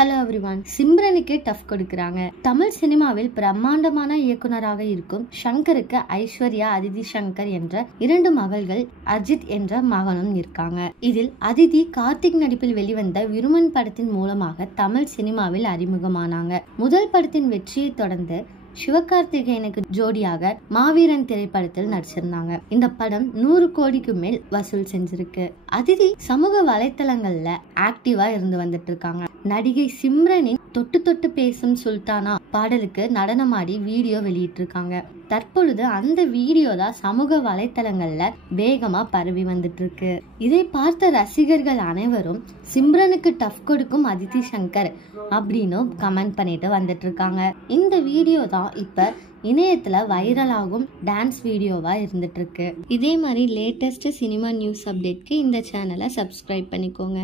Hello everyone. சிம்ரனுக்கு tough கொடுக்கறாங்க. தமிழ் சினிமாவில் பிரம்மாண்டமான இயக்குனராக இருக்கும் ஷங்கருக்கு ஐஸ்வர்யா அதிதி சங்கர் என்ற 2 மகள்கள் அஜித் என்ற மகனும் இருக்காங்க. இதில் அதிதி கார்த்திக் நடிப்பில் வெளிவந்த விருமன் படத்தின் மூலமாக தமிழ் சினிமாவில் அறிமுகமானாங்க. முதல் படத்தின் வெற்றியை தொடர்ந்து சிவகார்த்திகேயனுக்கு ஜோடியாக மாவீரன் திரைப்படத்தில் நடிச்சிருந்தாங்க. இந்த படம் 100 கோடிக்கு மேல் வசூல் செஞ்சிருக்கு. அதிதி சமூக வலைத்தளங்கள்ல ஆக்டிவா இருந்து வந்துட்டு இருக்காங்க. நடிகை சிம்ரனின் தொட்டு தொட்டு பேசும் சுல்தானா பாடலுக்கு நடனமாடி வீடியோ வெளியிட்டு இருக்காங்க. தற்பொழுது அந்த வீடியோ தான் சமூக வலைத்தளங்கள்ல வேகமா பரவி வந்துட்டு இருக்கு. இதை பார்த்த ரசிகர்கள் அனைவரும் சிம்ரனுக்கு டஃப் கொடுக்கும் அதிதி சங்கர் அப்படின்னு கமெண்ட் பண்ணிட்டு வந்துட்டு இருக்காங்க. இந்த வீடியோ தான் இப்ப இணையத்துல வைரலாகும் டான்ஸ் வீடியோவா இருந்துட்டு இருக்கு. இதே மாதிரி லேட்டஸ்ட் சினிமா நியூஸ் அப்டேட்க்கு இந்த சேனலை சப்ஸ்கிரைப் பண்ணிக்கோங்க.